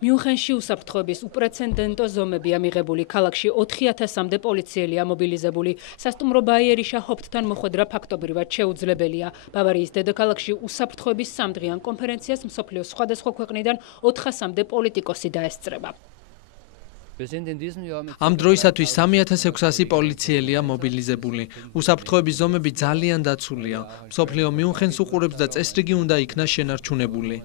მიუნხენში უსაფრთხოების უპრეცედენტო ზომებია მიღებული. ქალაქში 4000-მდე პოლიციელია მობილიზებული. სასტუმრო ბაიერიშა ჰოფთთან მოხვედრა ფაქტობრივად შეუძლებელია. ბავარიის დედაქალაქში უსაფრთხოების სამდღიან კონფერენციას მსოფლიოს სხვადასხვა ქვეყნიდან 400-მდე პოლიტიკოსი დაესწრება. ამ დროისათვის 3600 პოლიციელია მობილიზებული. უსაფრთხოების ზომები ძალიან დაცულია. მსოფლიო მიუნხენს უყურებს და წესრიგი უნდა იქნას შენარჩუნებული.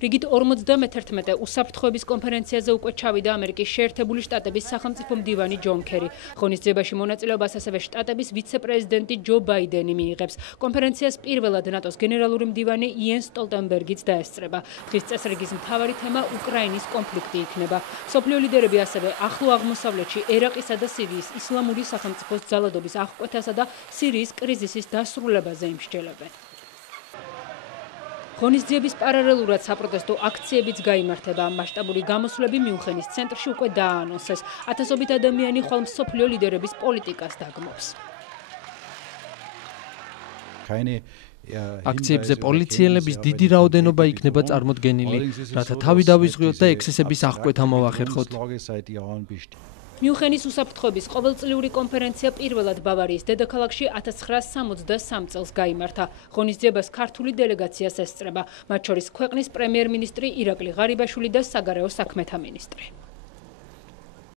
რიგით 51 უსაფრთხოების კონფერენციაზე უკვე ჩავიდა ამერიკის შეერთებული შტატების სახელმწიფო მდივანი ჯონ ქერი. ღონისძიებაში მონაწილეობას ასევე შტატების ვიცე-პრეზიდენტი ჯო ბაიდენი მიიღებს. კონფერენციას პირველად ნატოს გენერალური მდივანი იენს სტოლტენბერგიც დაესწრება. დღის წესრიგის მთავარი თემა უკრაინის კონფლიქტი იქნება. მსოფლიო ლიდერები ასევე ახლო აღმოსავლეთში ერაყისა და სირიის ისლამური სახელმწიფოს ძალადობის აღკვეთასა და სირიის კრიზისის დასრულებაზე იმსჯელებენ. ღონისძიების პარალელურად საპროტესტო აქციებიც გაიმართება. მასშტაბური გამოსვლები მიუნხენის ცენტრში უკვე დააანონსეს. ათასობით ადამიანი ხვალ მსოფლიო ლიდერების პოლიტიკას დაგმობს. აქციებზე პოლიციელების დიდი რაოდენობა იქნება წარმოდგენილი, რათა თავი დავიზღვიოთ და ექსესების აღკვეთა მოვახერხოთ. მიუნხენის უსაფრთხოების ყოველწლიური კონფერენცია პირველად ბავარიის დედაქალაქში 1963 წელს გაიმართა. ღონისძიებას ქართული დელეგაციას ესწრება, მათ შორის ქვეყნის პრემიერ-მინისტრი ირაკლი ღარიბაშვილი და საგარეო საქმეთა მინისტრი.